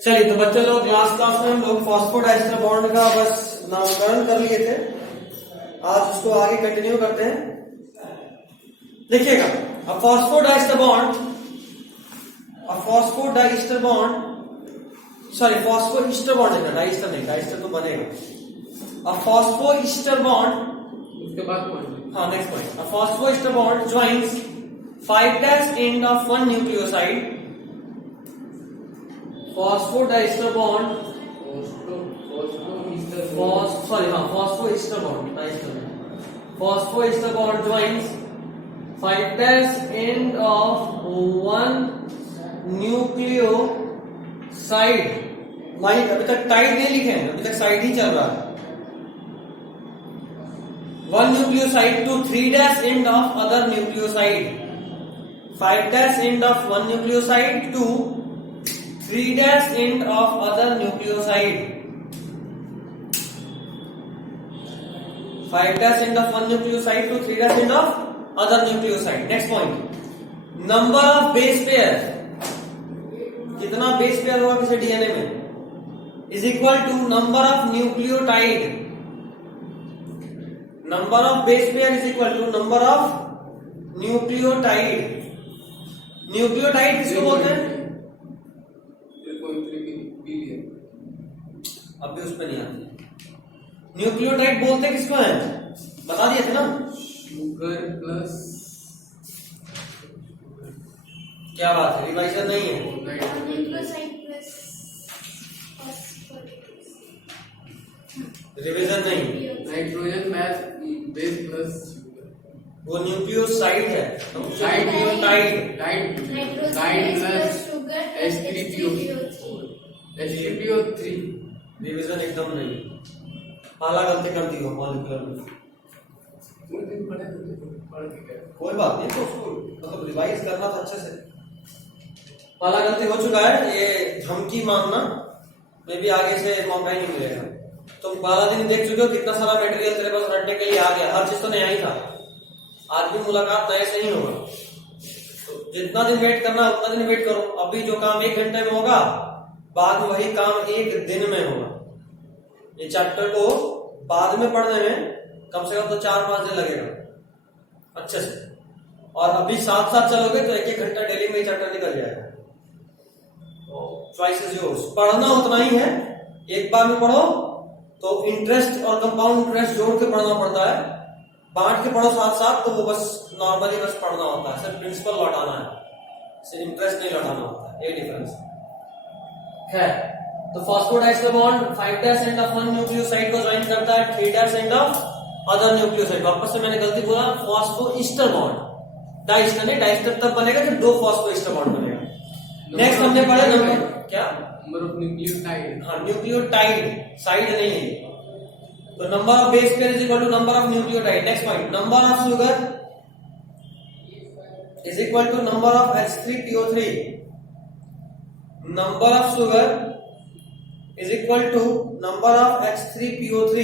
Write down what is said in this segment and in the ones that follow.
चलिए तो बच्चों लोग क्लास में हम लोग फॉस्फोडाइस्टर बॉन्ड का बस नामकरण कर लिए थे। आज उसको आगे कंटिन्यू करते हैं। देखिएगा, अब फॉस्फोडाइस्टर बॉन्ड है, डाइस्टर नहीं, डाइस्टर तो बनेगा। अब फॉस्फोईस्टर बॉन्ड, उसके बाद पॉइंट, हाँ next point, a phosphoester bond joins 5' end of one nucleoside. Phosphodiester bond, phosphoester bond joins 5' end of one nucleoside. Line अभी तक टाइड नहीं लिखे हैं, अभी तक साइड ही चल रहा है। One nucleoside to 3' end of other nucleoside. 5' end of one nucleoside to 3' end of other nucleoside. 5' end of one nucleoside to 3' end of other nucleoside. Next point. Number of base pair. कितना base pair होगा किसी DNA में is equal to number of nucleotide. Number of base pair is equal to number of nucleotide. Nucleotide किसको बोलते हैं? 3.3 billion. अब भी उस पर नहीं आती। न्यूक्लियोटाइड बोलते हैं किसको है? बता दिए थे ना। शुगर प्लस, क्या बात है, रिवाइजर नहीं है। रिवीजन नहीं, नाइट्रोजन बेस प्लस वो न्यूक्लियोसाइड है। H3PO3। रिवीजन एकदम नहीं, पहला गलती कर दी हो मॉलिक्यूलर में। कोई बात नहीं, तो उसको मतलब रिवाइज करना था अच्छे से। पहला गलती हो चुका है, ये धमकी मांगना में भी आगे से मौका ही नहीं मिलेगा। तुम पहला दिन देख चुके हो कितना सारा मटेरियल तेरे पास रटने के लिए आ गया, हर चीज तो नया ही था। आज भी मुलाकात नए से ही होगा, तो जितना दिन वेट करना उतना दिन वेट करो। अभी जो काम 1 घंटे में होगा, बाद में वही काम 1 दिन में होगा। ये चैप्टर को बाद में पढ़ने में कम से कम तो 4-5 दिन लगेगा अच्छे से, और अभी साथ साथ चलोगे तो 1-1 घंटा डेली में चैप्टर निकल जाएगा। तो चॉइस इज योर्स। पढ़ना उतना ही है, एक बार में पढ़ो तो इंटरेस्ट और कंपाउंड इंटरेस्ट जोड़ के पढ़ना पड़ता है, बांट के पढ़ो साथ साथ तो वो बस नॉर्मली बस पढ़ना होता है, सिर्फ प्रिंसिपल लौटाना है, सिर्फ इंटरेस्ट नहीं लौटाना होता है, ये डिफरेंस है। तो phosphodiester bond 5' end of one nucleoside को ज्वाइन करता है 3' end of अदर न्यूक्लियोसाइड। वापस से मैंने गलती बोला, फॉस्फोईस्टर बॉन्ड, डाइस्टर नहीं, डाइस्टर तब बनेगा जब 2 फॉस्फोईस्टर बॉन्ड बनेगा। नेक्स्ट हमने पढ़ा नंबर क्या, नंबर ऑफ न्यूक्लियोटाइड। हाँ न्यूक्लियोटाइड, साइड नहीं है। तो number of base pair is equal to number of nucleotide. Next point, number of sugar is equal to number of H3PO3। Number of sugar is equal to number of H3PO3।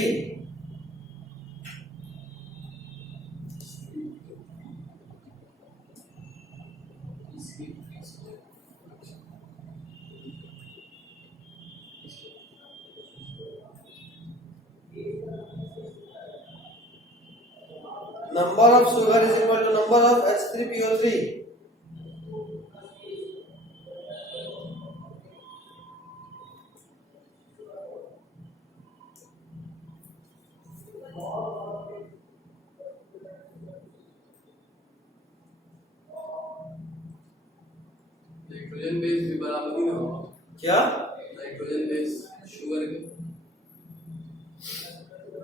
Number of sugar is equal to number of H3PO3. Nitrogen base भी बराबर नहीं होगा क्या? Nitrogen base sugar के,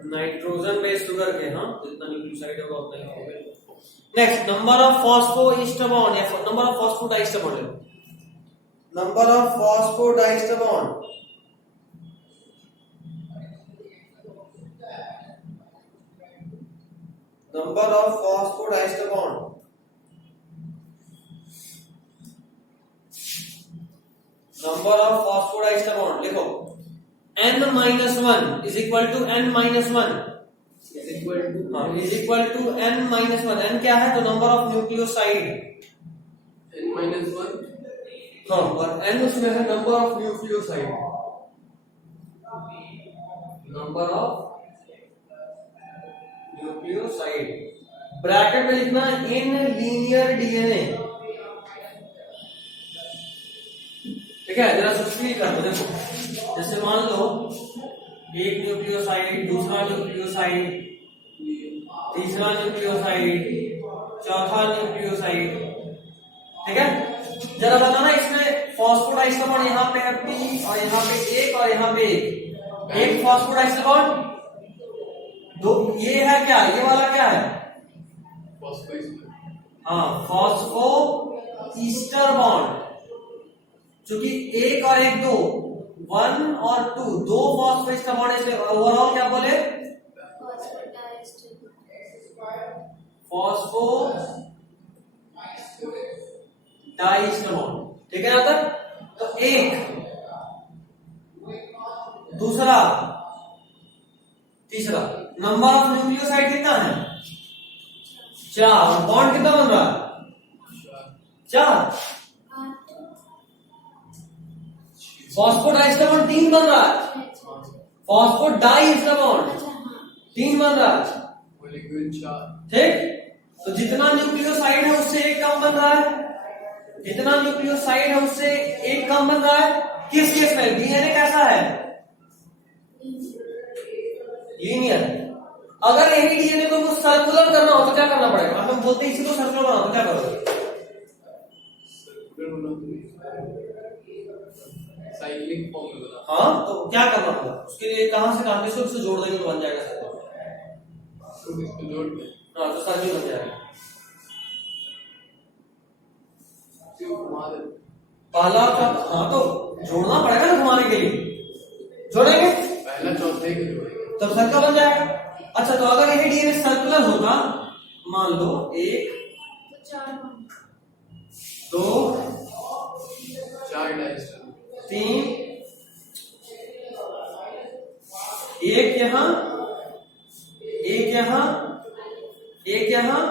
nitrogen base sugar के, हाँ जितना nucleoside होगा उतना ही होगा। नेक्स्ट, नंबर ऑफ फॉस्फोईस्टर बॉन्ड या number of phosphodiester bond. Number of phosphodiester bond, number of phosphodiester bond, number of phosphodiester bond लिखो, n-1 is equal to n-1 is equal to n-1। n क्या है? तो number of nucleoside, n-1 हाँ, और n उसमें है number of nucleoside, number of nucleoside, bracket में लिखना इन लीनियर डीएनए। ठीक है, जरा सुस्ती कर दो। देखो जैसे मान लो एक न्यूक्लियोसाइड, दूसरा न्यूक्लियोसाइड, तीसरा न्यूक्लियोसाइड, चौथा न्यूक्लियोसाइड। ठीक है, जरा बताना इसमें फॉस्फोडाइस्टर बॉन्ड यहाँ पे है P और यहाँ पे एक और यहाँ पे एक फॉस्फोडाइस्टर बॉन्ड दो। ये है क्या, ये वाला क्या है? हाँ, फॉस्फो ईस्टर बॉन्ड। चूंकि एक और एक दो, 1 और 2, दो फॉस्फो ईस्टर बॉन्ड, इसलिए ओवरऑल क्या बोले? Phospho diester bond. ठीक है यहां तक? तो एक, दूसरा, तीसरा। नंबर ऑफ न्यूक्लियोसाइड कितना है? 4। बॉन्ड कितना बन रहा है? 4। फॉस्फोडाइस्टर बॉन्ड 3 बन रहा है, फॉस्फोडाइस्टर बॉन्ड 3 बन रहा है। ठीक, तो जितना न्यूक्लियोसाइड है उससे एक कम बन रहा है, जितना न्यूक्लियोसाइड है उससे एक कम बन रहा है। किस केस में? डीएनए कैसा है? लीनियर। अगर यही डीएनए को कुछ सर्कुलर करना हो तो क्या करना पड़ेगा? हम बोलते हैं इसी को सर्कुलर बनाओ, तो क्या करोगे? साइक्लिक फॉर्म में बना। हाँ, तो क्या करना होगा उसके लिए? कहां से कहां से जोड़ देंगे तो बन जाएगा सर्कुलर। तो इसको जोड़ दे। हाँ, तो सर्कुलर बन जाएगा। पहला का, हाँ तो जोड़ना पड़ेगा ना घुमाने के लिए, जोड़ेंगे पहला चौथे के जोड़ेंगे तब सर्कल बन जाएगा। अच्छा, तो अगर यही डीएनए सर्कुलर होगा, मान लो 1 2 4 डाइस्टर, 3, एक यहाँ, एक यहाँ, एक यहाँ,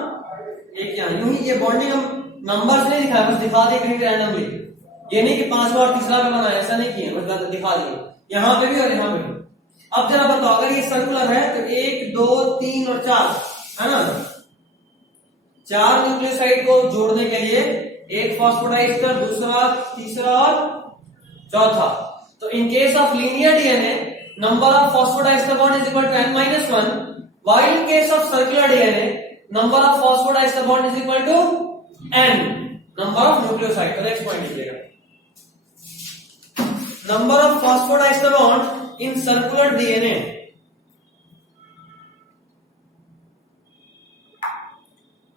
एक यहाँ, यूं ही ये बॉन्डिंग हम नंबर्स नहीं दिखाया, बस दिखा दिए कहीं रैंडमली। ये नहीं कि 5 बार तीसरा पे बनाया, ऐसा नहीं किया, बस दिखा दिए यहाँ पे भी और यहाँ पे भी। अब जरा बताओ, अगर ये सर्कुलर है तो 1 2 3 और 4 है ना, 4 न्यूक्लियोसाइड को जोड़ने के लिए एक फॉस्फोडाइस्टर, दूसरा, तीसरा और चौथा। तो in case of linear DNA number of phosphodiester bond is equal to n-1, while in case of circular DNA number of phosphodiester bond is equal to n number of nucleoside। तो next point लीजिएगा, number of phosphodiester bond in circular DNA,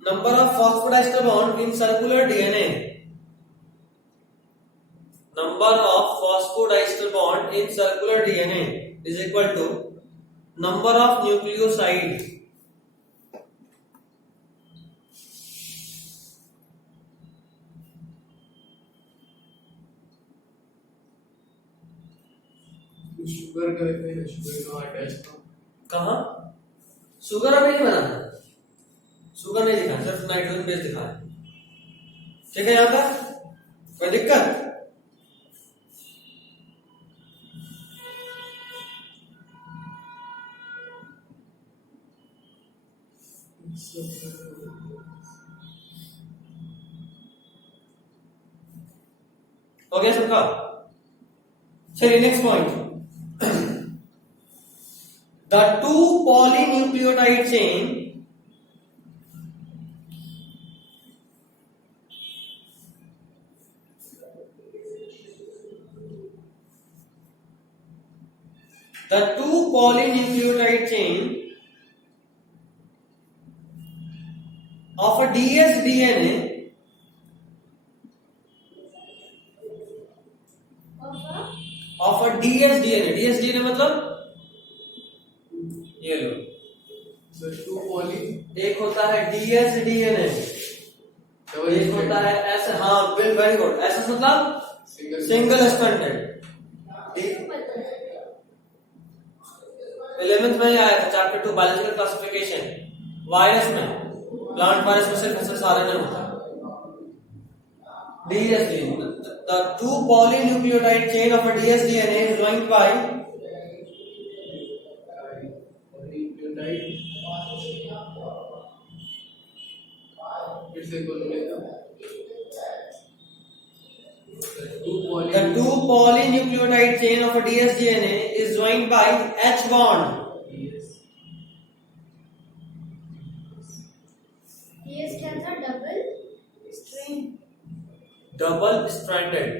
number of phosphodiester bond in circular DNA, number of phosphodiester bond in circular DNA is equal to number of nucleoside sugar का है, sugar का attach था कहां? Sugar अभी नहीं बना है, sugar नहीं दिखा, सिर्फ नाइट्रोजन बेस दिखा है। ठीक है, यहां पर कोई दिक्कत? हो गया सबका? चलिए next point, the 2 polynucleotide chain of a dsDNA dsDNA मतलब ये लो, तो 2 पॉली, एक होता है dsDNA, एक होता है ऐसे, हाँ वेरी गुड, ऐसा मतलब सिंगल स्ट्रैंडेड। 11th में आया था चैप्टर 2 बायोलॉजिकल क्लासिफिकेशन, वायरस में, प्लांट वायरस में सिर्फ आरएनए होता है, dsDNA the two polynucleotide chain of a dsDNA is joined by polynucleotide. फिर से बोलूँगा the two polynucleotide chain of a dsDNA is joined by H bond. ये क्या था? Double strand. Double stranded.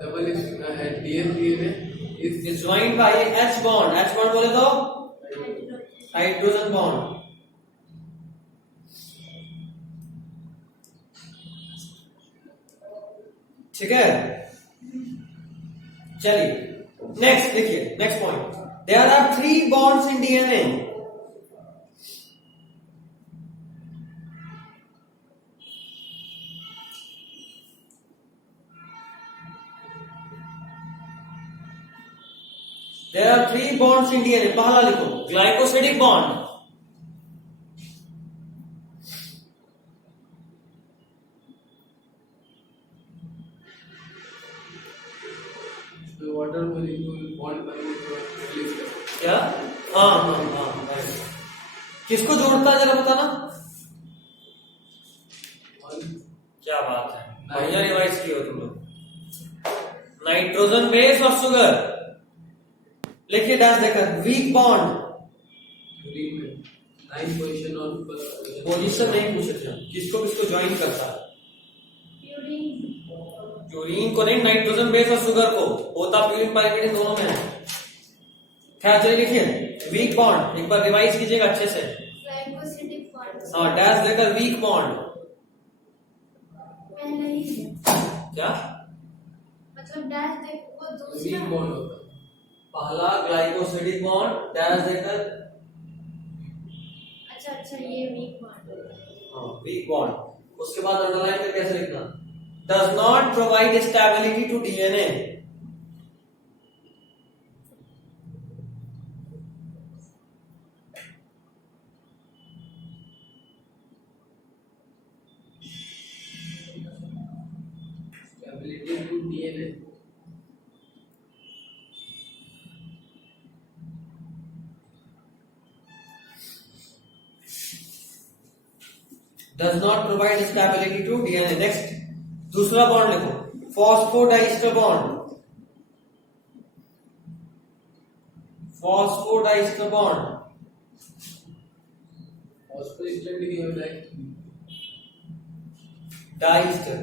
Double है dsDNA is joined by H bond. H bond बोले तो hydrogen bond. ठीक है, चलिए नेक्स्ट देखिए, next point. There are 3 bonds in DNA. There are 3 bonds in DNA. पहला लिखो glycosidic bond, water molecule bond बनने के बाद रिलीज करता क्या? हाँ, किसको जोड़ता है जरा बताना। है। क्या बात है, बढ़िया रिवाइज की हो तुम लोग। नाइट्रोजन बेस और शुगर। लिखिए डैश देकर वीक बॉन्ड। यूरिन में 9 पोजीशन और पोजीशन नहीं पूछे थे, किसको किसको ज्वाइन करता है। यूरिन को नहीं, नाइट्रोजन बेस और शुगर को। होता प्यूरिन पाइरिमिडिन दोनों में है। खैर चलिए लिखिए वीक बॉन्ड, एक बार रिवाइज कीजिएगा अच्छे से। ग्लाइकोसिडिक बॉन्ड हाँ, डैश देकर वीक बॉन्ड। पहले ही है। क्या मतलब डैश देखो वो दूसरा वीक बॉन्ड होता है। पहला ग्लाइकोसिडिक बॉन्ड, डैश देकर अच्छा ये वीक बॉन्ड। Weak bond. उसके बाद अंडरलाइन में कैसे लिखना, does not provide stability to DNA. Stability to DNA does not provide stability to DNA. Next, दूसरा बॉन्ड लिखो phosphodiester bond. Phosphodiester bond, phosphoester नहीं होता है। डाइस्टर।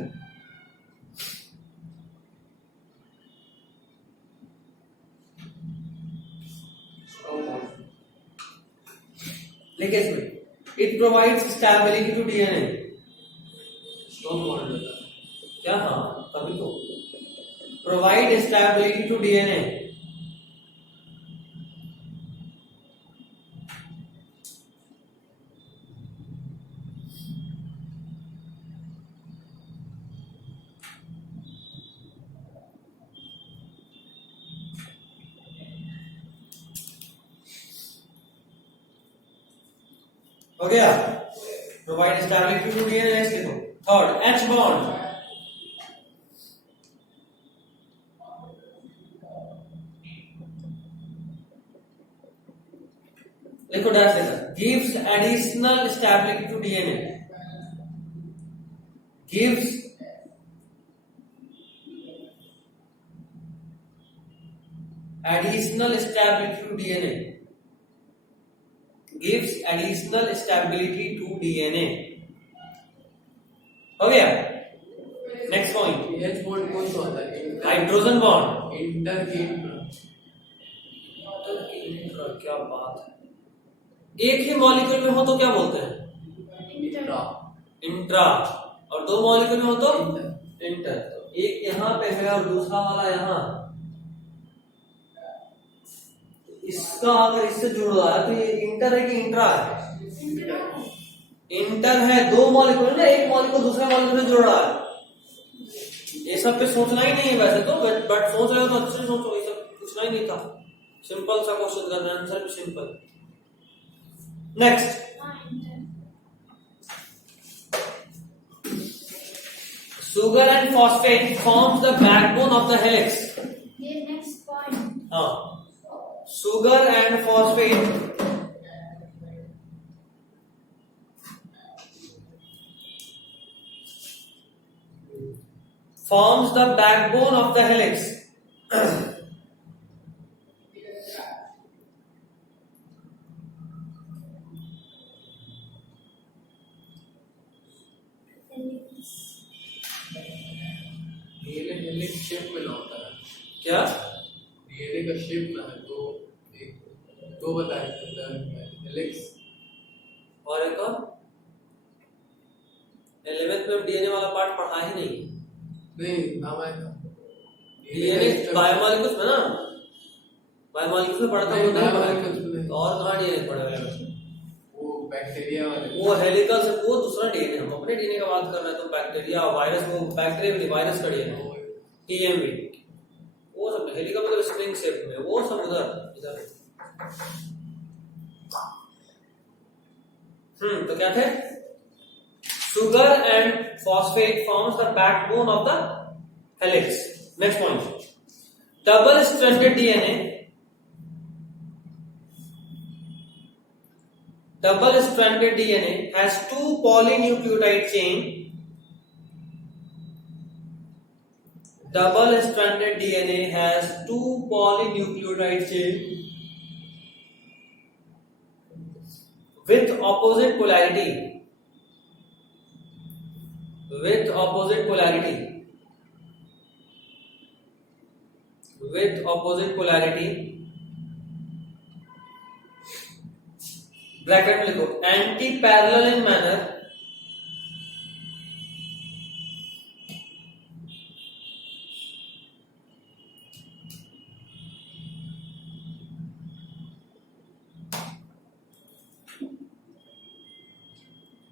स्ट्रॉन्ग बॉन्ड लिखे इसमें it provides stability to DNA. Strong bond होता है। क्या? हाँ, तभी तो प्रोवाइड स्टेबिलिटी टू डीएनए। हो गया, provide stability to DNA. Next लिखो थर्ड एच बॉन्ड। लिखो डैश लेकर gives additional stability to DNA. Gives additional stability to DNA. gives additional stability to DNA। हो गया, नेक्स्ट पॉइंट एच बॉन्ड कौन सा होता है? Hydrogen bond. इंटर क्या बात है, एक ही मॉलिक्यूल में हो तो क्या बोलते हैं? Intra intra. और 2 मॉलिक्यूल में हो तो इंटर। तो एक यहाँ पे है और दूसरा वाला यहाँ। इसका अगर इससे जुड़ रहा है तो ये इंटर है कि इंट्रा है? इंटर है। 2 मॉलिक्यूल ना, एक मॉलिक्यूल दूसरे मॉलिक्यूल से जुड़ रहा है। ये सब पे सोचना ही नहीं है वैसे तो, बट सोच रहे हो तो अच्छे से सोचो, ये सब पूछना ही नहीं था। सिंपल सा क्वेश्चन करना है, आंसर भी simple. Next sugar and phosphate forms the backbone of the helix. ये next point. हाँ, sugar and phosphate forms the backbone of the helix. DNA helix shape में ना होता है। क्या? डीएनए का शेप ना है तो एक दो बताए हेलिक्स और एक और 11th में डीएनए वाला पार्ट पढ़ा ही नहीं। नहीं नाम आएगा डीएनए बायोमॉलिक्यूल्स में ना, बायोमॉलिक्यूल्स में पढ़ता हूँ बायोमॉलिक्यूल्स तो और कहाँ डीएनए पढ़ेगा? वो बैक्टीरिया वाले वो हेलिकल से वो दूसरा डीएनए, हम अपने डीएनए का बात कर रहे हैं तो बैक्टीरिया वायरस, वो बैक्टीरिया नहीं वायरस का डीएनए टीएमवी, वो सब हेलिकल मतलब स्प्रिंग शेप में, वो सब उधर इधर। तो क्या थे? Sugar and phosphate forms the backbone of the helix. Next point, double stranded DNA, double stranded DNA has two polynucleotide chain. Double stranded DNA has two polynucleotide chain with opposite polarity. With opposite polarity. With opposite polarity. Bracket में लिखो anti parallel in manner,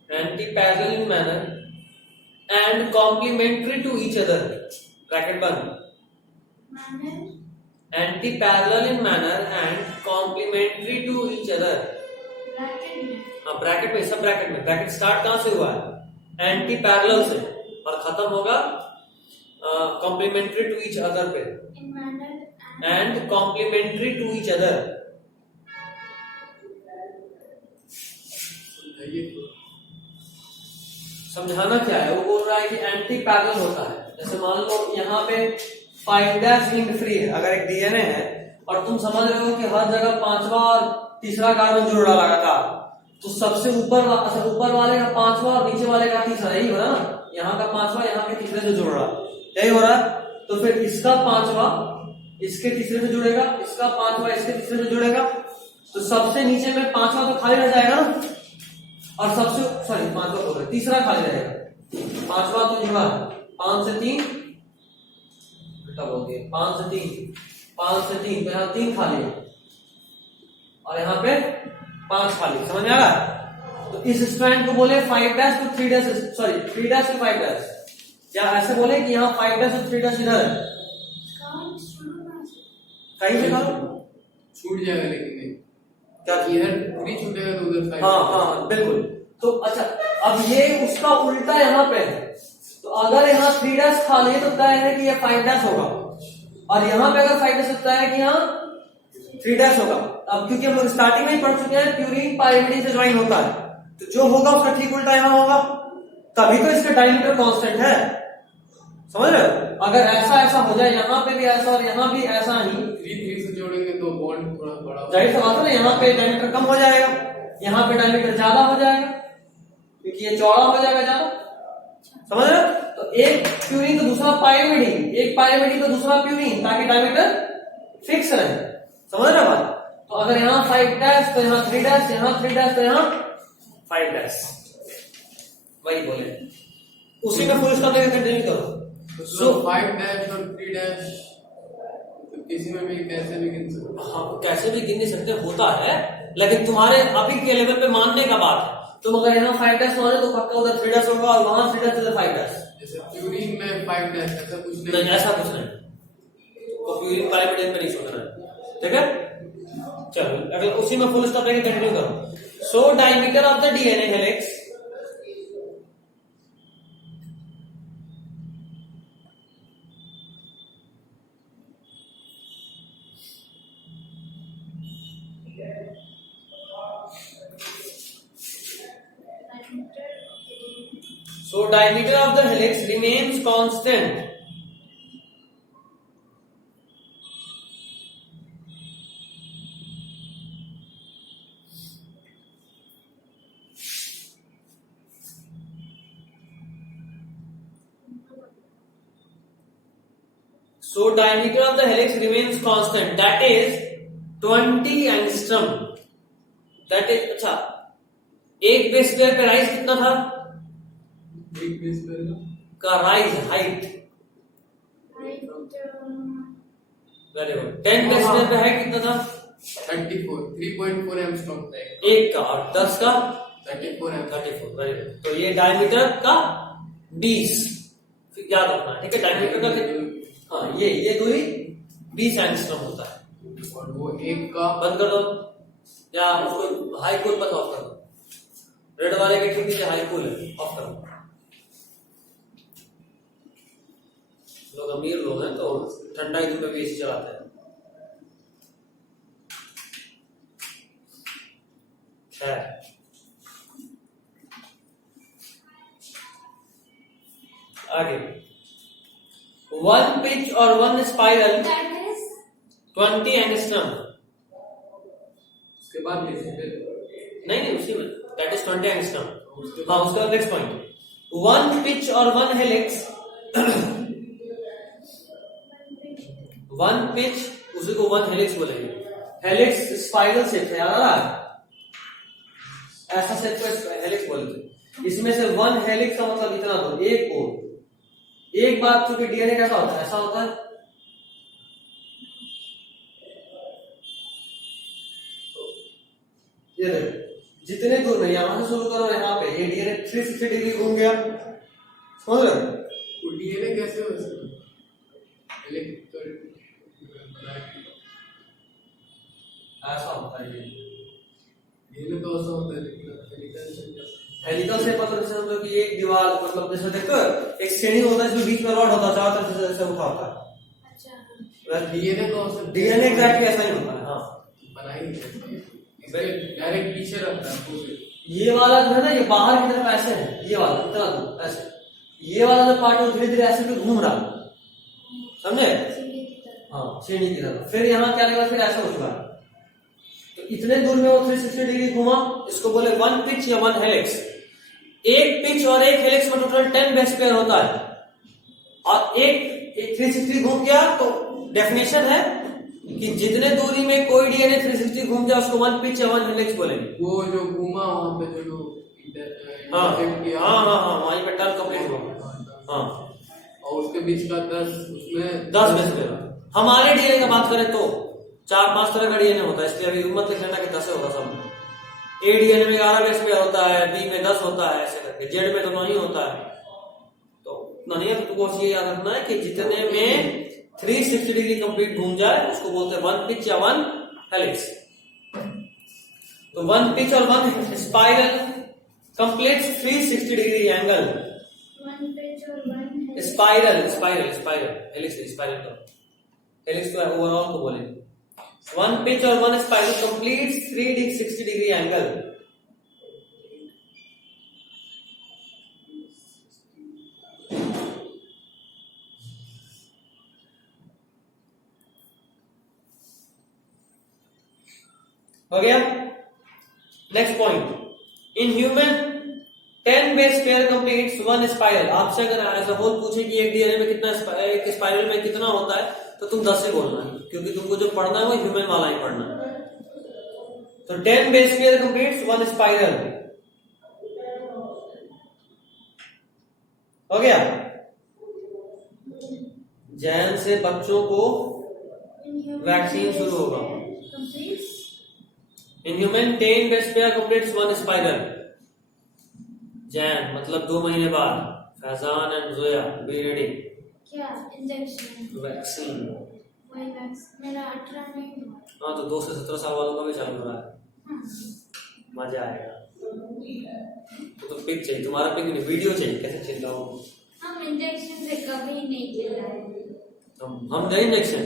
anti parallel in manner and complementary to each other. Bracket बंद। Anti parallel in manner and complementary to each other. हाँ, bracket में, sub bracket में। Bracket start कहां से हुआ है? एंटी पैरेलल से, और खत्म होगा कॉम्प्लीमेंट्री टू ईच अदर पे, and complementary to each other. समझाना क्या है? वो बोल रहा है कि एंटी पैरेलल होता है। जैसे मान लो यहाँ पे 5' लिंक फ्री है, अगर एक डीएनए है और तुम समझ रहे हो कि हर जगह 5वां और तीसरा कार्बन जोड़ा लगातार, तो सबसे ऊपर वाले का 5वां और नीचे वाले का तीसरा, यही हो रहा है ना? यहाँ का 5वां यहाँ के तीसरे से जुड़ रहा, यही हो रहा है। तो फिर इसका 5वां इसके तीसरे से जुड़ेगा, इसका 5वां इसके तीसरे से जुड़ेगा, तो सबसे नीचे में 5वां तो खाली रह जाएगा ना, और सबसे 5वां हो गया, तीसरा खाली रहेगा। 5वां तो जुड़ा 5 से 3 उल्टा बोल दिया, 5 से 3 तो यहाँ 3 खाली है, और यहाँ पे 5 खाली। समझ में आ रहा है? तो इस स्ट्रैंड को बोले 5' to 3' 3' to 5', या ऐसे बोले कि यहाँ 5' to 3' इधर है, कहीं से करो छूट जाएगा, लेकिन क्या इधर पूरी छूटेगा तो उधर साइड। हाँ बिल्कुल। तो अच्छा, अब ये उसका उल्टा यहाँ पे है, तो अगर यहाँ 3' खाली है तो तय है कि ये 5' होगा, और यहाँ पे अगर 5' होता है कि यहाँ 3' होगा। अब क्योंकि हम लोग स्टार्टिंग में ही पढ़ चुके हैं प्यूरीन पाइरिमिडीन से ज्वाइन होता है, तो जो होगा उसका ठीक उल्टा यहाँ होगा, तभी तो इसका डायमीटर कांस्टेंट है। समझ रहे हो? अगर ऐसा हो जाए, यहाँ पे भी ऐसा और यहाँ भी ऐसा ही, 3 से जोड़ेंगे तो बॉन्ड थोड़ा बड़ा, जाहिर सी बात है ना, यहाँ पे डायमीटर कम हो जाएगा, यहाँ पे डायमीटर ज्यादा हो जाएगा, क्योंकि ये चौड़ा हो जाएगा ज्यादा। समझ रहे हो? तो एक प्यूरीन तो दूसरा पाइरिमिडीन, एक पाइरिमिडीन तो दूसरा प्यूरीन, ताकि डायमीटर फिक्स रहे। समझ रहे हो बात? तो अगर यहाँ 5' तो यहाँ 3', यहाँ 3' तो यहाँ 5', वही बोले। उसी में फुल स्टॉप लेकर कंटिन्यू करो। सो 5' और 3' किसी में भी कैसे भी गिन सकते। हाँ, कैसे भी गिन नहीं सकते, होता है, लेकिन तुम्हारे अभी के लेवल पे मानने का बात है। तुम अगर यहाँ 5' माने तो पक्का उधर 3' होगा, और वहां 3' उधर 5'। जैसे प्यूरीन में 5' ऐसा कुछ नहीं, ऐसा कुछ नहीं, तो प्यूरीन पाइरिमिडीन में नहीं सोचना है। ठीक है, चलो अगर उसी में फुल स्टॉप लेके कंटिन्यू करो। So diameter of the DNA helix, So diameter of the helix remains constant. So diameter of the helix remains constant. That is 20 angstrom. That is अच्छा एक बेस पेयर का राइज कितना था? एक base पर का rise height Height, very good 10 base pair पे height कितना था? 34 3.4 एंगस्ट्रॉम था एक का और 10 का 34 34 वेरी गुड. तो ये डायमीटर का 20 याद रखना ठीक है. डायमीटर का हाँ ये दूरी 20 एंगस्ट्रॉम होता है. और वो एक का बंद कर दो या उसको हाई कूल पर ऑफ कर दो. रेड वाले के ठीक नीचे हाई कूल है ऑफ कर दो. लोग अमीर लोग हैं तो ठंडा ही दिन में भी एसी चलाते हैं. खैर आगे वन पिच और one spiral that is 20 angstrom. उसके बाद नहीं उसी में दैट इज 20 एंगस्ट्रम. हाँ उसका नेक्स्ट पॉइंट वन पिच और वन हेलिक्स. वन पिच उसी को वन हेलिक्स बोलेंगे. हेलिक्स स्पाइरल शेप है याद आ रहा है. ऐसा शेप को हेलिक्स बोलते हैं. इसमें से वन हेलिक्स का मतलब इतना दो एक कोण. एक बात चूंकि डीएनए कैसा होता है ऐसा होता है. ये देखो जितने दूर में यहां से शुरू करो यहाँ पे ये डीएनए 360 डिग्री घूम गया. समझ रहे हो? वो डीएनए कैसे हो सकता है ऐसा होता है. डीएनए तो ऐसा होता है लेकिन हेलिकल से मतलब जैसे समझो कि एक दीवार मतलब जैसे देखो एक श्रेणी होता है जिसमें बीच में रॉड होता है चारों तरफ से ऐसे उठा होता है. अच्छा डीएनए तो ऐसा डीएनए एग्जैक्टली ऐसा ही होता है. हाँ बनाई डायरेक्ट पीछे रहता है पूरे. ये वाला जो है ना ये बाहर की तरफ ऐसे है. ये वाला इतना दूर ऐसे. ये वाला जो पार्ट है धीरे धीरे ऐसे भी घूम रहा है. समझे? सीढ़ी की तरह. हाँ सीढ़ी की तरफ. फिर यहाँ क्या लगेगा फिर ऐसा हो चुका है. तो इतने दूर में वो 360 डिग्री घुमा. इसको बोले वन पिच या वन हेलिक्स. एक पिच और एक हेलिक्स में टोटल 10 बेस पेयर होता है. और एक 360 घूम गया तो डेफिनेशन है कि जितने दूरी में कोई डीएनए 360 घूम जाए उसको वन पिच या वन हेलिक्स बोलेंगे. वो जो घूमा वहां पे जो हाँ हाँ वहीं पे टर्न कंप्लीट हुआ. हाँ और उसके बीच का 10 उसमें 10 बेस पेयर. हमारे डीएनए की बात करें तो 4-5 तरह का डीएनए होता है. इसलिए अभी मत लिख लेना कि 10 होगा सब. ए डीएनए में 11 बेस पेयर होता है. बी में 10 होता है ऐसे करके. जेड में तो नहीं होता है. तो उतना नहीं है. तो तुमको ये याद रखना है कि जितने में 360 डिग्री कंप्लीट घूम जाए उसको बोलते हैं वन पिच या वन हेलिक्स. तो वन पिच और one spiral completes 360 degree angle. One pitch or one head. Spiral helix spiral का हेलिक्स तो ओवरऑल को बोलेंगे. वन पिच और one spiral completes 360 degree angle. हो गया. Next point in human 10 base pair completes one spiral. आपसे अगर as a whole पूछे कि एक डीएनए में कितना एक स्पाइरल में कितना होता है तो तुम 10 ही बोलना है क्योंकि तुमको जो पढ़ना है वो ह्यूमन वाला ही पढ़ना है. तो 10 base pair completes one spiral. हो गया. जैन से बच्चों को In human, वैक्सीन one शुरू होगा. base pair completes in human 10 base pair completes one spiral. Jain मतलब 2 महीने बाद. Faizan and Zoya be ready. क्या इंजेक्शन वैक्सीन. वही वैक्सीन मेरा 18 नहीं हुआ. हाँ तो 2 से 17 साल वालों का भी चालू हो रहा है. हाँ. मजा आएगा. तो पिक चाहिए तुम्हारा. पिक नहीं वीडियो चाहिए. कैसे चिल्ला हो. हम इंजेक्शन से कभी नहीं चिल्लाए. हम गए इंजेक्शन.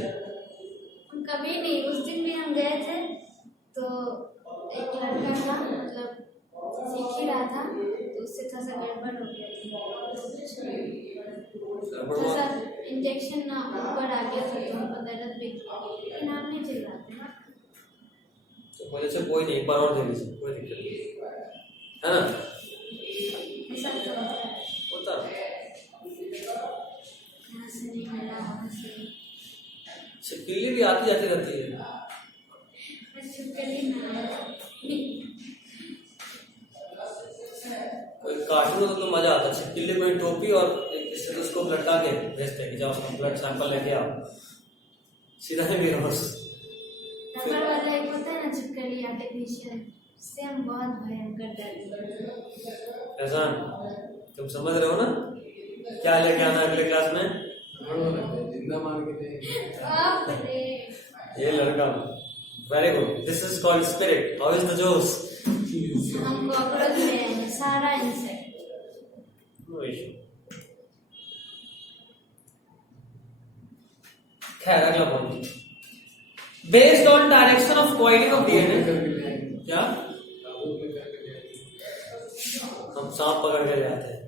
हम कभी नहीं. उस दिन भी हम गए थे तो एक लड़का था मतलब सीख ही रहा था तो उससे थोड़ा सा गड़बड़ हो गया था. इंजेक्शन ना ऊपर आ गया तो तुमको दर्द भी किया, लेकिन आप नहीं चिल्लाते ना। तो बोले से कोई नहीं, एक बार और दे लीजिए, कोई दिक्कत नहीं है ना। ऐसा तो होता यहाँ से नहीं मिला, वहाँ से छिपकली भी आती जाती रहती है। बस छिपकली ना कोई कार्टून हो तो मजा आता है। छिपकली कोई टोपी और एक स्टेथोस्कोप लटका के भेजते हैं कि जाओ उसका ब्लड सैंपल लेके आओ, सीधा है मेरे पास। रबड़ वाला एक होता है ना छिपकली आर्टिफिशियल, उससे हम बहुत भयंकर डरते हैं। ऐसा तुम समझ रहे हो ना क्या लेके आना अगले क्लास में। जिंदा मार के दे। बाप रे, ये लड़का very good, this is called spirit. How is the जोश? हम कॉकरोच ले आए सारा इंसेक्ट। No issue. खैर अगला point, based on direction of coiling of DNA. क्या हम सांप पकड़ के ले आते हैं?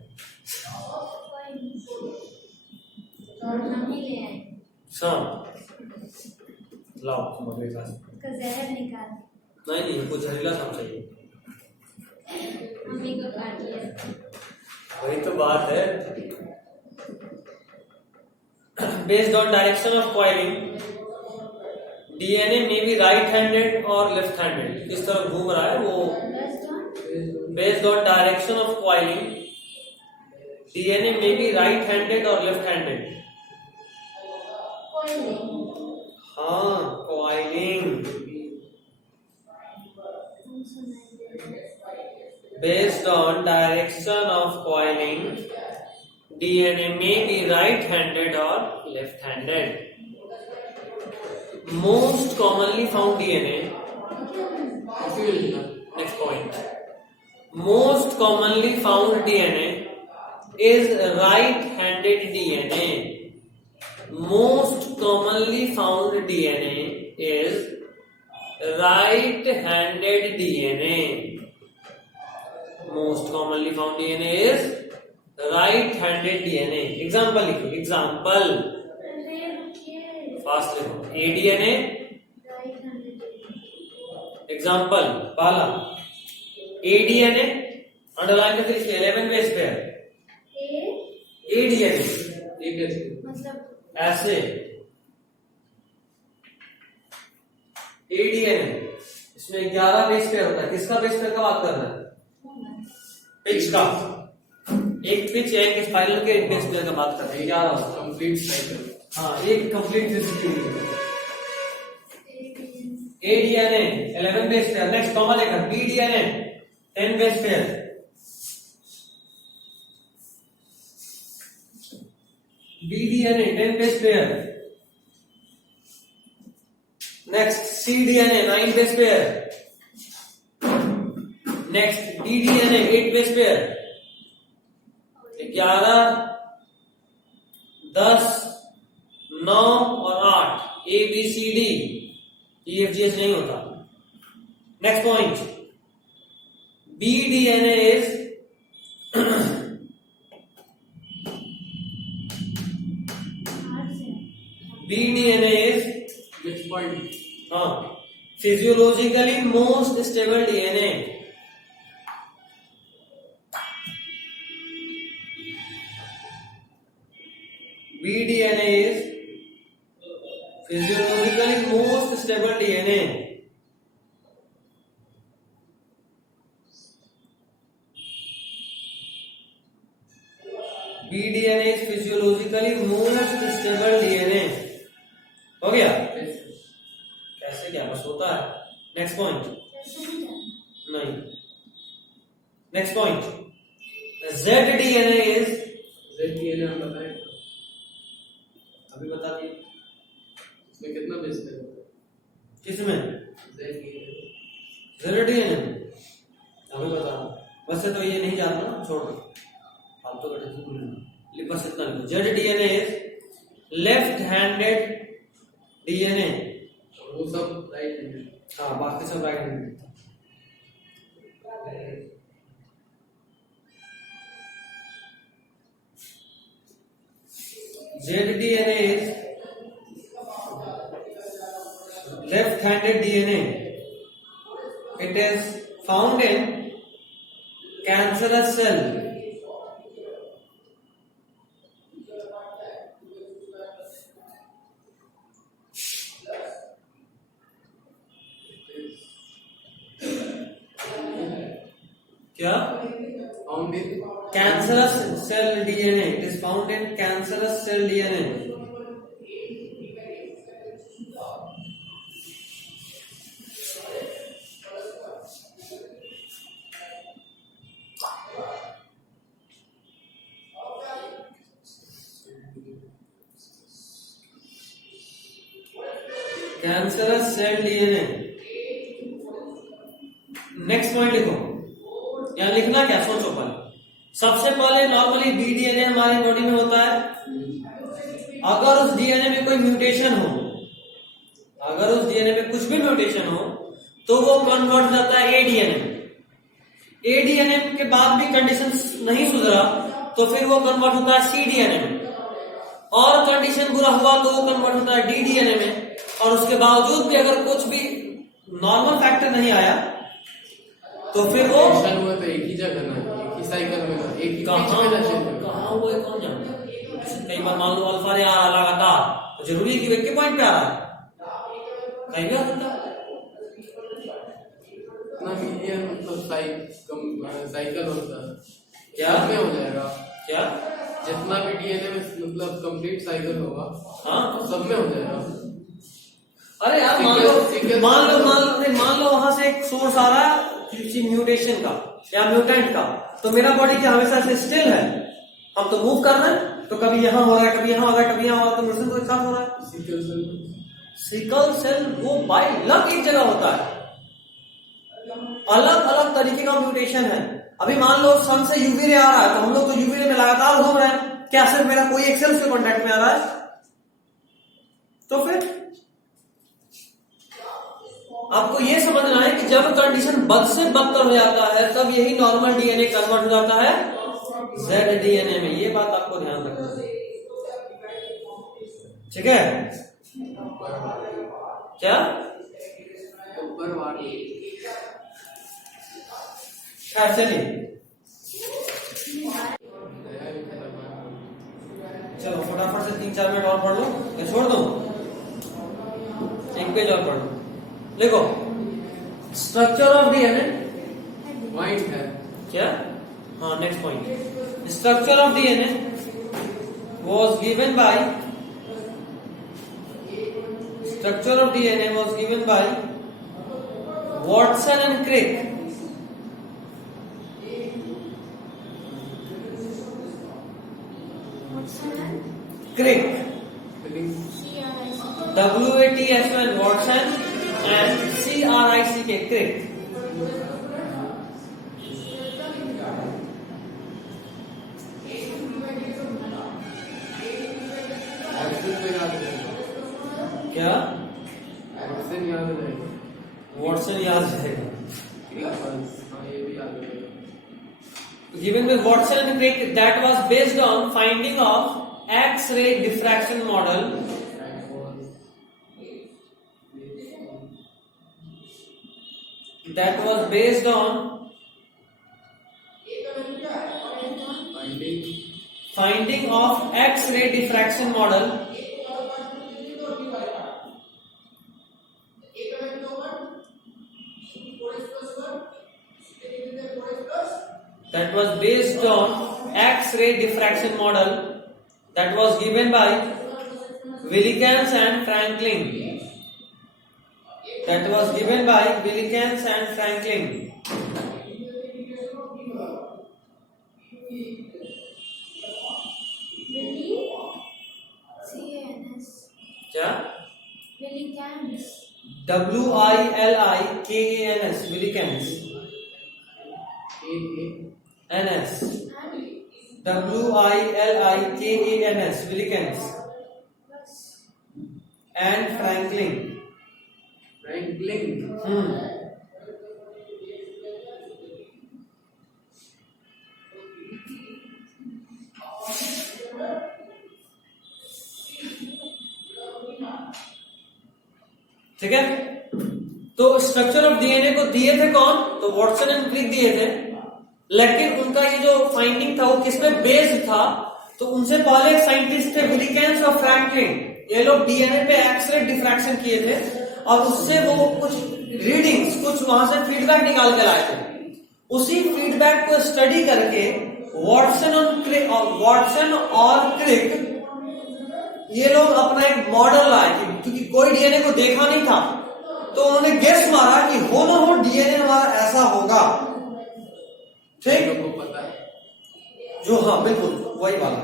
हम ही ले आए, सांप लाओ तुम अगले क्लास में। उसका जहर निकाल नहीं हमको जहरीला सांप चाहिए। मम्मी को काट लिया। वही तो बात है। Based on direction of coiling DNA may be right handed और लेफ्ट हैंडेड। किस तरफ घूम रहा है वो? Based on direction of coiling DNA may be right handed और लेफ्ट हैंडेड। हाँ coiling. Based on direction of coiling, DNA may be right-handed or left-handed. Most commonly found DNA. Next point. Most commonly found DNA is right-handed DNA. Most commonly found DNA is right-handed DNA. Most commonly found DNA is right-handed DNA. Example लिखो, example fast लिखो। ADNA example पाला ADNA underline करके लिखिए 11 base pair. ADNA मतलब ऐसे ADNA इसमें 11 base pair होता है। किसका बेस पेयर का बात कर रहे हैं? पिच का। एक पिच या एक स्पाइरल के बेस पेयर का बात कर रहे हैं। 11 कंप्लीट साइकिल। हाँ एक complete ADNA 11 base pair. Next comma लेकर BDNA 10 base pair. BDNA 10 base pair. Next CDNA 9 base pair. Next DDNA 8 base pair. 11 10 9 और 8 ABCD EFGH नहीं होता। Next point BDNA is BDNA is next point हाँ physiologically most stable DNA। BDNA is physiologically most stable DNA. BDNA is physiologically most stable DNA. हो गया? कैसे क्या बस होता है। नेक्स्ट पॉइंट नहीं। Next point ZDNA is ZDNA हम बताएं अभी बता दिए। इसमें कितना बेस पेयर होता है? किसमें? ZDNA अभी बता। वैसे तो ये नहीं जानना, छोड़ दो आप तो बस इतना लिखो। ZDNA is left handed DNA। वो सब राइट हैंडेड। हाँ बाकी सब right handed. ZDNA is left-handed DNA. It is found in cancerous cell. क्या? Found in Cancerous cell DNA. It is found in cancerous cell DNA. Cancerous cell DNA. Next point लिखो, यहां लिखना क्या, सोचो पहले। सबसे पहले नॉर्मली बी डीएनए हमारी बॉडी में होता है। अगर उस डीएनए में कोई म्यूटेशन हो, अगर उस डीएनए में कुछ भी म्यूटेशन हो तो वो कन्वर्ट हो जाता है एडीएनए। एडीएनए के बाद भी कंडीशन नहीं सुधरा तो फिर वो कन्वर्ट होता है सीडीएनए में, और कंडीशन बुरा हुआ तो वो कन्वर्ट होता है डीडीएनए में। और उसके बावजूद भी अगर कुछ भी नॉर्मल फैक्टर नहीं आया तो फिर वो हुआ तो एक ही जगह ना, एक ही साइकिल में ना, एक ही कहाँ हुआ है कौन जानता। कई बार मान लो अल्फा रे आ रहा लगातार, तो जरूरी है कि एक के पॉइंट पे आ रहा है, कहीं भी आ सकता है। ना मिलियन मतलब साइकिल होता है, क्या में हो जाएगा क्या? जितना भी डीएनए में मतलब कंप्लीट साइकिल होगा, हाँ सब में हो जाएगा। अरे यार मान लो वहां से एक सोर्स आ रहा है किसी म्यूटेशन का या म्यूटेंट का, तो मेरा बॉडी क्या हमेशा से स्टिल है, हम तो मूव कर रहे हैं, तो कभी यहाँ हो रहा है, कभी यहाँ हो रहा है, कभी यहाँ हो रहा है, तो म्यूटेशन तो एक साथ हो रहा है। सिकल सेल वो बाय लक एक जगह होता है, अलग अलग तरीके का म्यूटेशन है। अभी मान लो सन से यूवी रे आ रहा है, तो हम लोग तो यूवी रे में लगातार घूम रहे हैं, क्या सिर्फ मेरा कोई एक सेल उसके कॉन्टेक्ट में आ रहा है? तो फिर आपको यह समझना है कि जब कंडीशन बद से बदतर हो जाता है तब यही नॉर्मल डीएनए कन्वर्ट हो जाता है जेड डीएनए में। ये बात आपको ध्यान रखना है, ठीक है? क्या ऊपर वाली खैर चलिए, चलो फटाफट से 3-4 मिनट और पढ़ लो, मैं छोड़ दूं, एक पेज और पढ़ लो। देखो स्ट्रक्चर ऑफ डीएनए पॉइंट है क्या? हाँ next point, structure of DNA was given by Watson and Crick. Crick, W-A-T-S-O-N, Watson, and C-R-I-C-K, Crick. क्या? Watson याद रहेगा, ये भी याद रहेगा। given by Watson and Crick, that was based on finding of X-ray diffraction model. That was based on finding of X-ray diffraction model. That was based on X-ray diffraction model that was given by Willikens and Franklin. That was given by Willikens and Franklin. क्या? Willikens. W-I-L-I-K-A-N-S, Willikens. N-S. W-I-L-I-K-A-N-S, Willikens. And Franklin. ठीक है। तो structure of DNA को दिए थे कौन? तो Watson and Crick दिए थे, लेकिन उनका ये जो फाइंडिंग था वो किसमें बेस्ड था? तो उनसे पहले एक साइंटिस्ट थे विलिकेंस और फ्रैंकलिन, ये लोग डीएनए पे एक्सरे डिफ्रैक्शन किए थे और उससे वो कुछ रीडिंग्स, कुछ वहां से फीडबैक निकाल कर आए थे। उसी फीडबैक को स्टडी करके वॉटसन और क्रिक ये लोग अपना एक मॉडल लाए, क्योंकि कोई डीएनए को देखा नहीं था, तो उन्होंने गेस मारा कि हो ना हो डीएनए हमारा ऐसा होगा। ठीक, लोगों को पता है जो हाँ बिल्कुल वही वाला,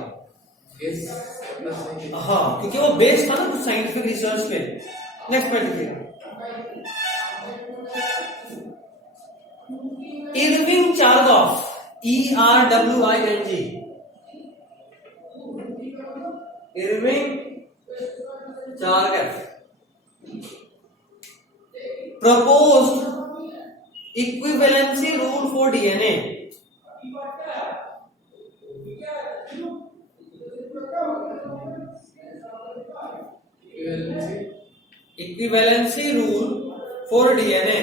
गेस करना सही है। हाँ, क्योंकि वो बेस्ड था ना कुछ साइंटिफिक रिसर्च पे। नेक्स्ट पॉइंट लिखिएगा, Erwin Chargaff, ERWING, Erwin Chargaff proposed equivalency rule for DNA. Equivalency rule for DNA.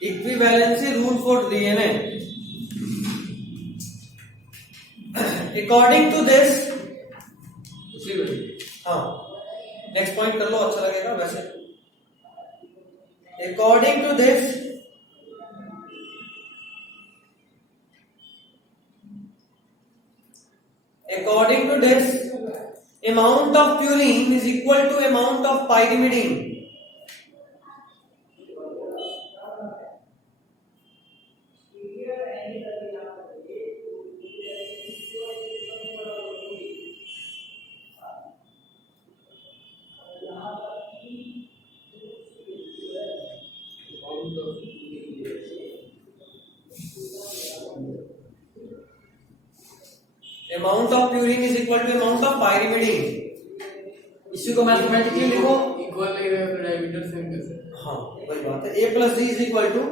Equivalency rule for DNA. According to this, उसी वजह हाँ नेक्स्ट पॉइंट कर लो, अच्छा लगेगा वैसे। According to this, amount of purine is equal to amount of pyrimidine. Amount of purine is equal to amount of pyrimidine. इसी को mathematically लिखो, इक्वल नहीं रहे तो डायमीटर सेम कैसे? हाँ वही बात है, A plus D is equal to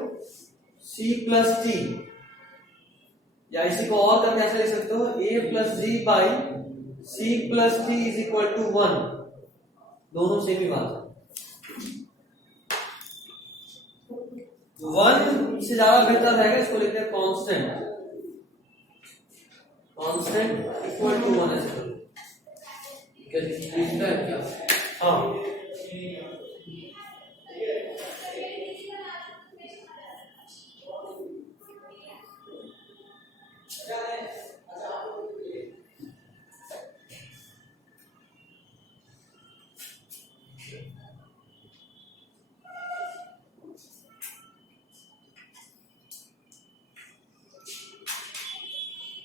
C plus T, या इसी को और करके ऐसे लिख सकते हो, A plus D by C plus T is equal to 1, दोनों सेम ही बात है। 1 से ज्यादा बेहतर रहेगा, इसको लिखते हैं कांस्टेंट, कांस्टेंट इक्वल टू 1 ऐसे करो। पूछता है क्या? हाँ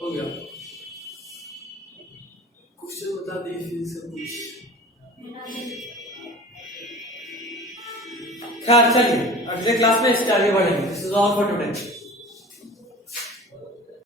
हो गया। क्वेश्चन बता दिए फिर से कुछ। खैर चलिए अगले क्लास में इससे आगे बढ़ेंगे। This is all for today.